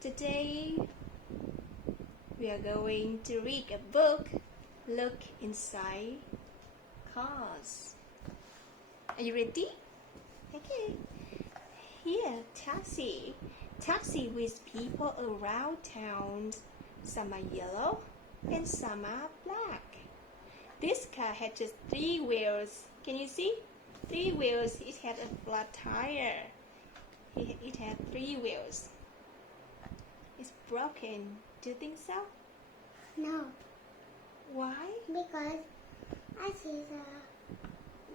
Today we are going to read a book, Look Inside Cars. Are you ready? Okay. Here, taxi. Taxi with people around town. Some are yellow and some are black. This car had just 3 wheels. Can you see? 3 wheels. It had a flat tire. It had 3 wheels. It's broken. Do you think so? No, Why? because I see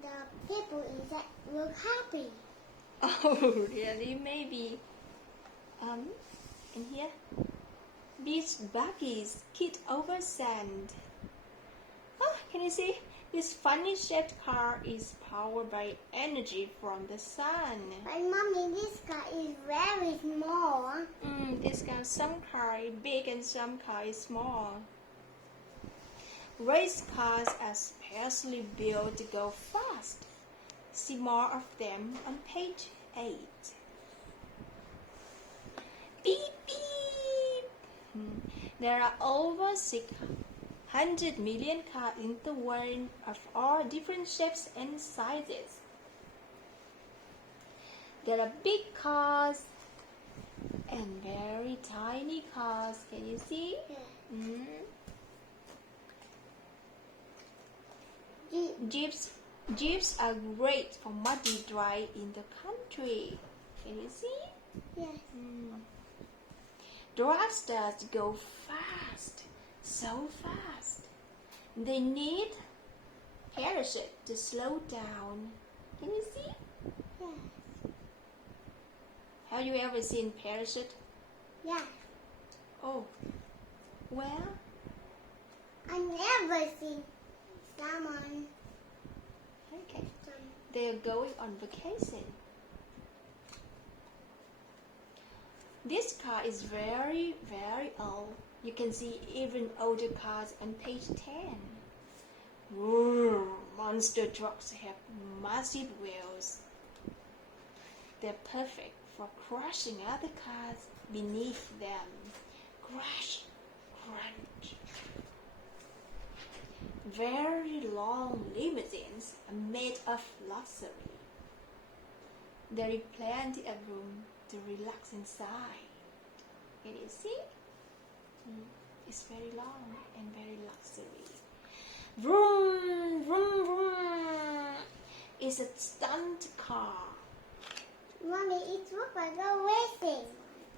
the people inside look happy. Oh, really? Maybe. In here, beach buggies skid over sand. Oh, can you see? This funny shaped car is powered by energy from the sun. But mommy, this car is very small. This car, some car is big and some car is small. Race cars are specially built to go fast. See more of them on page 8. Beep beep! There are over 600 million cars in the world of all different shapes and sizes. There are big cars and very tiny cars. Can you see? Jeeps are great for muddy drive in the country. Can you see? Yes. Dragsters go fast, so fast. They need parachute to slow down. Can you see? Yes. Have you ever seen parachute? Yes. Oh, well, I never seen someone. okay. They're going on vacation. This car is very, very old. You can see even older cars on page 10. Monster trucks have massive wheels. They're perfect for crushing other cars beneath them. Crash, crunch. Very long limousines are made of luxury. There is plenty of room to relax inside. Can you see? It's very long and very luxury. Vroom, vroom, vroom. It's a stunt car. Mommy, it looks like a racing.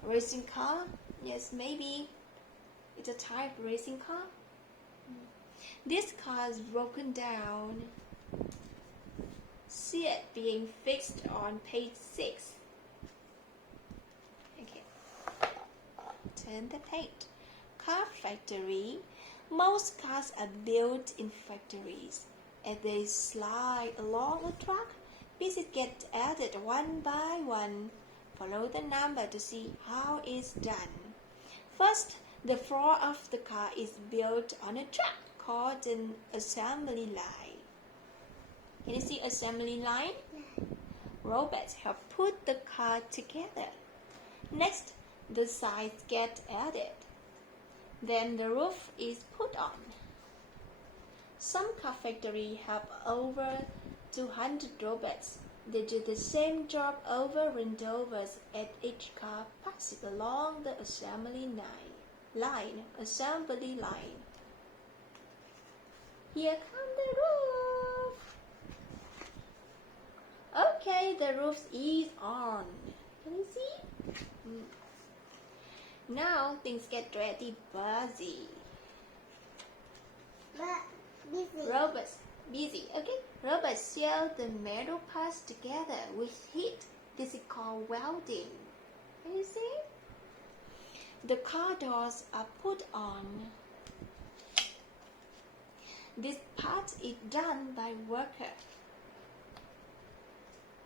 Racing car? Yes, maybe. It's a type racing car. This car is broken down. See it being fixed on page 6. Okay. Turn the page. Car factory. Most cars are built in factories. As they slide along a track, pieces get added one by one. Follow the number to see how it's done. First, the floor of the car is built on a track called an assembly line. Can you see assembly line? Robots have put the car together. Next, the sides get added. Then the roof is put on. Some car factories have over 200 robots. They do the same job over and over as each car passes along the assembly line. Here comes the roof. Okay, the roof is on. Can you see? Now things get ready busy. But busy. Robots busy. Okay. Robots seal the metal parts together with heat. This is called welding. Can you see? The car doors are put on. This part is done by workers.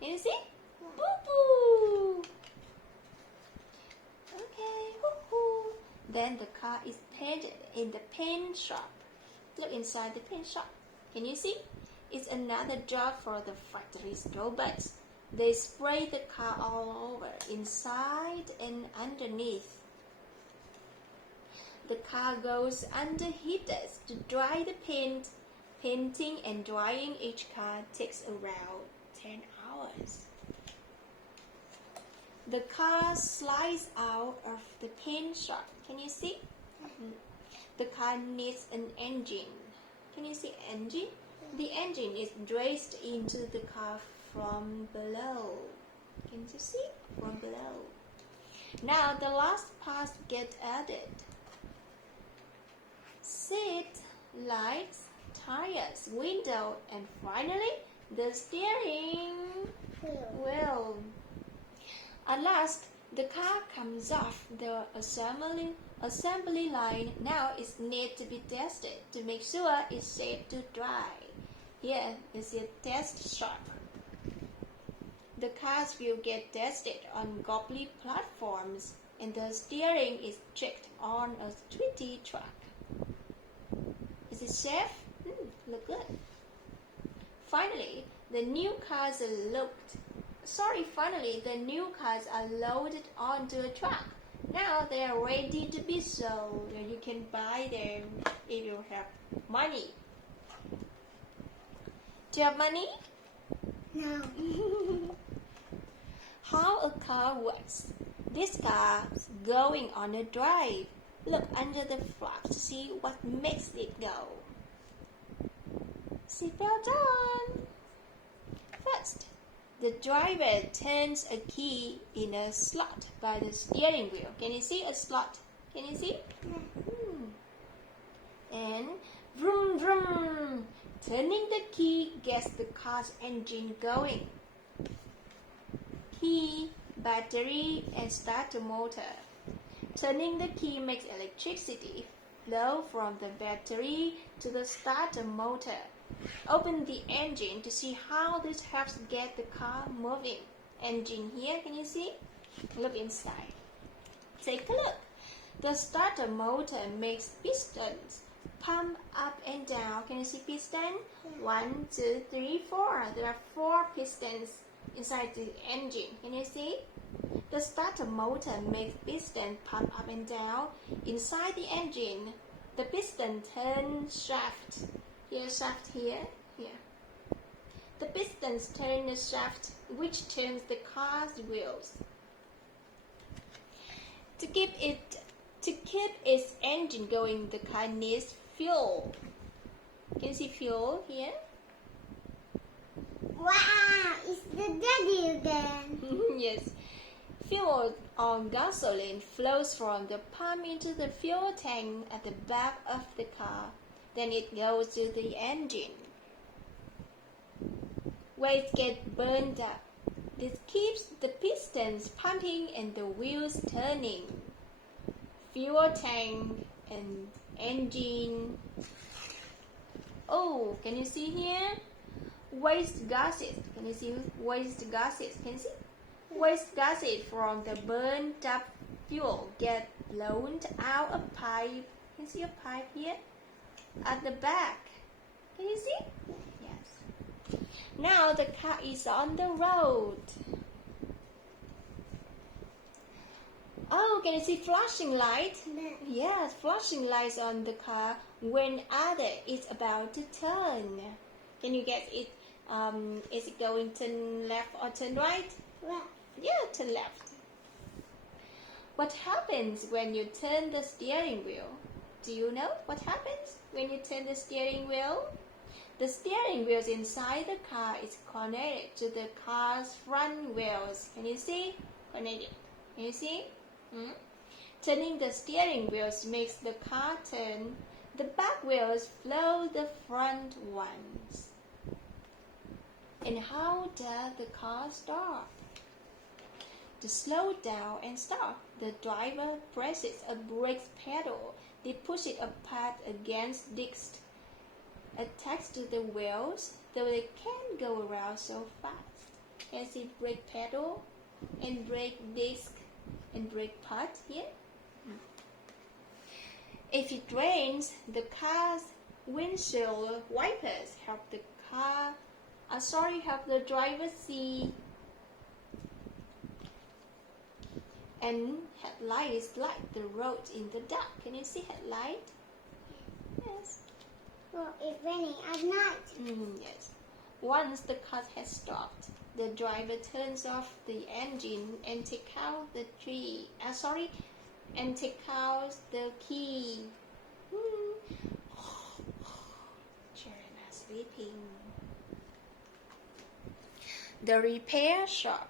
Can you see? Boo-boo! Okay, hoo-hoo. Then the car is painted in the paint shop. Look inside the paint shop. Can you see? It's another job for the factory's robots. They spray the car all over, inside and underneath. the car goes under heaters to dry the paint. Painting and drying each car takes around 10 hours. The car slides out of the paint shop. Can you see? The car needs an engine. Can you see engine? The engine is dressed into the car from below. Can you see? From below. Now the last parts get added. Seat, lights, tires, window, and finally the steering wheel. At last, the car comes off the assembly line. Now it needs to be tested to make sure it's safe to drive. Here is a test shop. The cars will get tested on gobbly platforms, and the steering is checked on a streety track. Is it safe? Look good. Finally, the new cars are loaded onto a truck. Now they are ready to be sold. You can buy them if you have money. Do you have money? No. How a car works. This car is going on a drive. Look under the flap to see what makes it go. Seatbelt on. First, the driver turns a key in a slot by the steering wheel. Can you see a slot? Can you see? And vroom vroom. Turning the key gets the car's engine going. Key, battery, and start the motor. Turning the key makes electricity flow from the battery to the starter motor. Open the engine to see how this helps get the car moving. Engine here, can you see? Look inside. Take a look. The starter motor makes pistons pump up and down. Can you see piston? 1, 2, 3, 4. There are 4 pistons inside the engine. Can you see? The starter motor makes piston pump up and down inside the engine. The piston turns shaft. Shaft here. The pistons turn the shaft, which turns the car's wheels. To keep its engine going, the car needs fuel. Can you see fuel here? Wow, it's the daddy again. Yes. Fuel or gasoline flows from the pump into the fuel tank at the back of the car. Then it goes to the engine, where it gets burned up. This keeps the pistons pumping and the wheels turning. Fuel tank and engine. Oh, can you see here? Waste gases. Can you see waste gases? Can you see? Waste gases from the burned up fuel get blown out a pipe. Can you see a pipe here? At the back. Can you see? Yes. Now the car is on the road. Oh, can you see flashing light? Yes, flashing lights on the car when either is about to turn. Can you guess it? Is it going turn left or turn right? Left. Yeah, turn left. What happens when you turn the steering wheel? Do you know what happens when you turn the steering wheel? The steering wheels inside the car is connected to the car's front wheels. Can you see? Connected. Can you see? Turning the steering wheels makes the car turn. The back wheels flow the front ones. And how does the car start? To slow down and start, the driver presses a brake pedal. They push it apart against discs attached to the wheels, so they can't go around so fast. Can you see brake pedal and brake disc and brake pad here? If it rains, the car's windshield wipers help the driver see. And headlights light the road in the dark. Can you see headlight? Yes. Well, it's raining at night. Yes. Once the car has stopped, the driver turns off the engine and takes out the key. And takes out the key. Children are sleeping. The repair shop.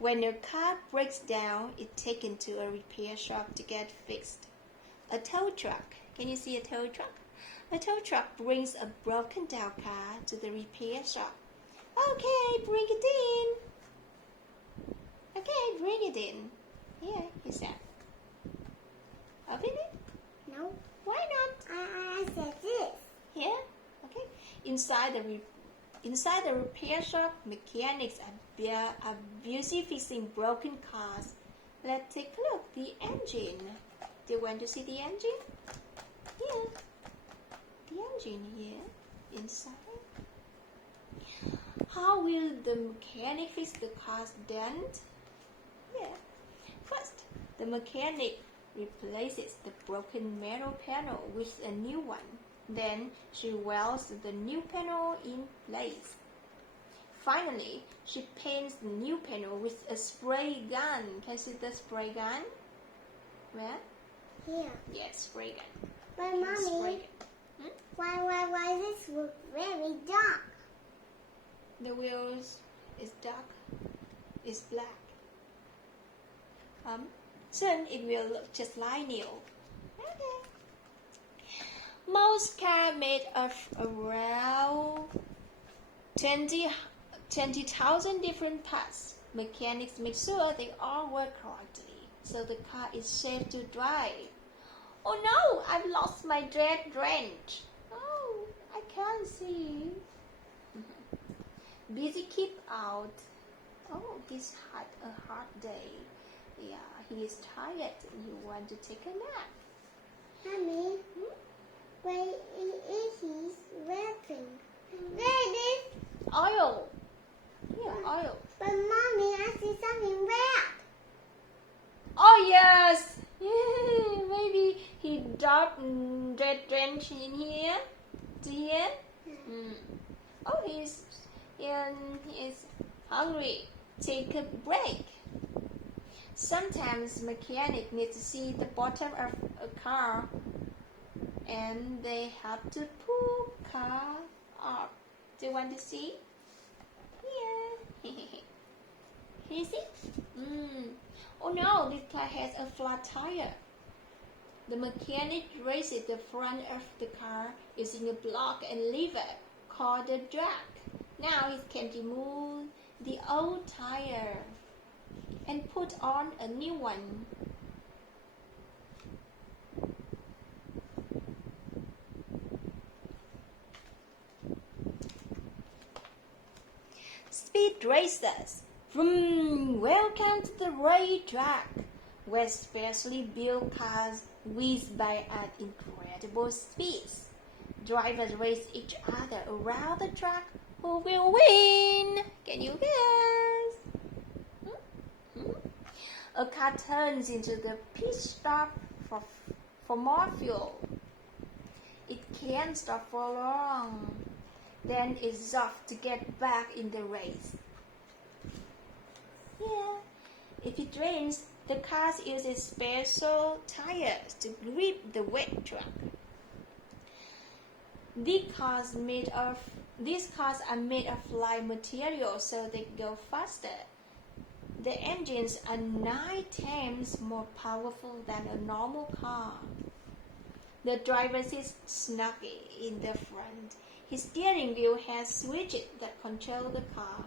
When your car breaks down, it's taken to a repair shop to get fixed. A tow truck. Can you see a tow truck? A tow truck brings a broken down car to the repair shop. Okay, bring it in. Okay, bring it in. Here, he said. Open it? No. Why not? I said this. Here? Okay. Inside the repair shop, mechanics are busy fixing broken cars. Let's take a look. The engine. Do you want to see the engine? Here. The engine here. Inside. How will the mechanic fix the car's dent? Yeah. First, the mechanic replaces the broken metal panel with a new one. Then she welds the new panel in place. Finally, she paints the new panel with a spray gun. Can you see the spray gun? Where? Here. Yes, spray gun. But Spray mommy, gun. why this look very dark? The wheels is dark. It's black. Soon it will look just like new. Okay. Most cars made of around 20,000 different parts. Mechanics make sure they all work correctly, so the car is safe to drive. Oh no, I've lost my wrench. Oh, I can't see. Busy keep out. Oh, he's had a hard day. Yeah, he is tired. You want to take a nap? Mommy, where is his red thing? Where it is? Oil. Yeah, oil. But mommy, I see something red. Oh yes. Maybe he dropped red wrench in here. To here. Oh, he is hungry. Take a break. Sometimes mechanics need to see the bottom of a car, and they have to pull car up. Do you want to see? Yeah. Can you see? Oh no, this car has a flat tire. The mechanic raises the front of the car using a block and lever called the jack. Now he can remove the old tire and put on a new one. Speed racers. Welcome to the racetrack, where specially built cars whiz by at incredible speeds. Drivers race each other around the track. Who will win? Can you guess? A car turns into the pit stop for more fuel. It can't stop for long. Then it's off to get back in the race. Yeah. If it rains, the car uses special tires to grip the wet track. These cars are made of light material, so they go faster. The engines are 9 times more powerful than a normal car. The driver sits snugly in the front. His steering wheel has switches that control the car.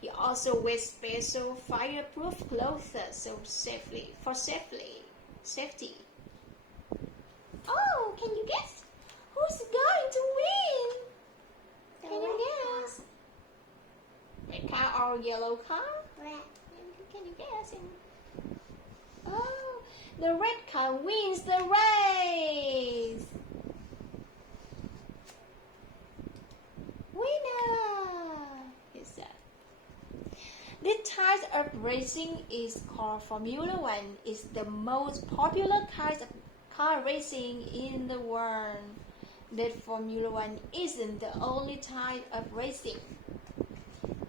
He also wears special fireproof clothes safety. Oh, can you guess? Who's going to win? Can you guess? Red car or yellow car? Red. Can you guess? Oh, the red car wins the race. Winner, he said. This type of racing is called Formula One. It's the most popular kind of car racing in the world. But Formula One isn't the only type of racing.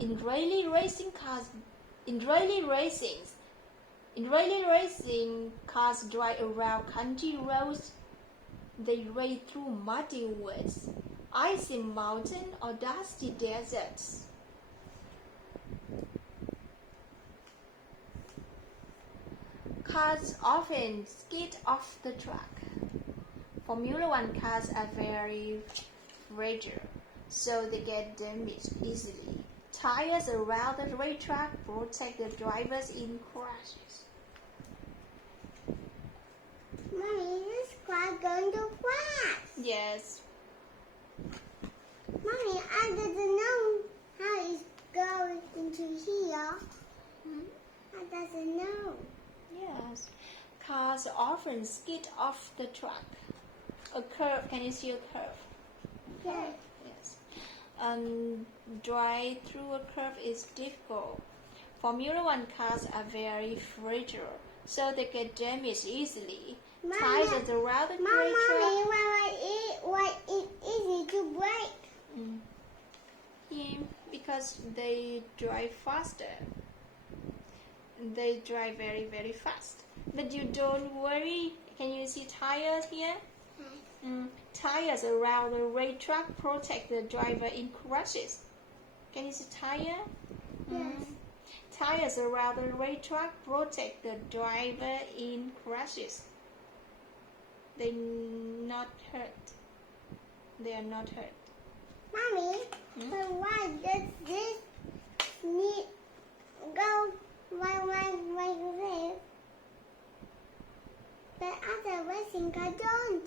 In rally racing, cars drive around country roads. They race through muddy woods, icy mountains, or dusty deserts. Cars often skid off the track. Formula One cars are very fragile, so they get damaged easily. Tires around the racetrack protect the drivers in crashes. Mommy, this car going too fast. Yes. Mommy, I didn't know how it's going into here. I doesn't know. Yes. Cars often skid off the track. A curve. Can you see a curve? Yes. Yes. Drive through a curve is difficult. Formula One cars are very fragile, so they get damaged easily. Tires around the racetrack. Mommy, why it easy to break? Yeah, because they drive faster. They drive very, very fast. But you don't worry. Can you see tires here? Tires around the racetrack protect the driver in crashes. Can you see tire? Yes. Tires around the racetrack protect the driver in crashes. They not hurt. They are not hurt. Mommy, but why does this need go why this? But other racing car don't.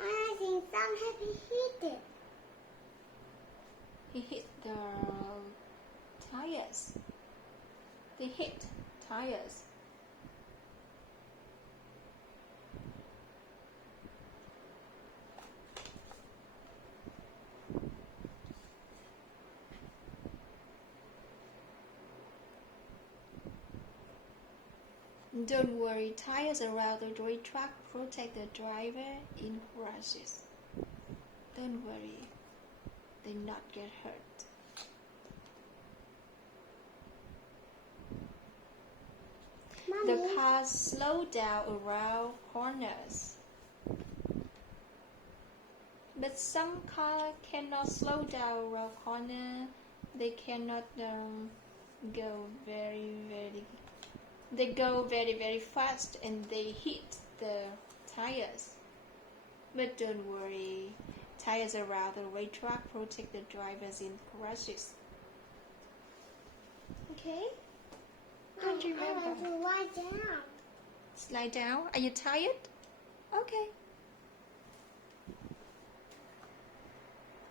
I think some have hit it. He hit the tires. They hit tires. Don't worry, tires around the racetrack protect the driver in crashes. Don't worry, they not get hurt. Mommy, The cars slow down around corners. But some cars cannot slow down around corners. They cannot go They go very, very fast and they hit the tires. But don't worry, tires around the racetrack protect the drivers in crashes. Okay? Don't you I remember? want to lie down. Slide down. Are you tired? Okay.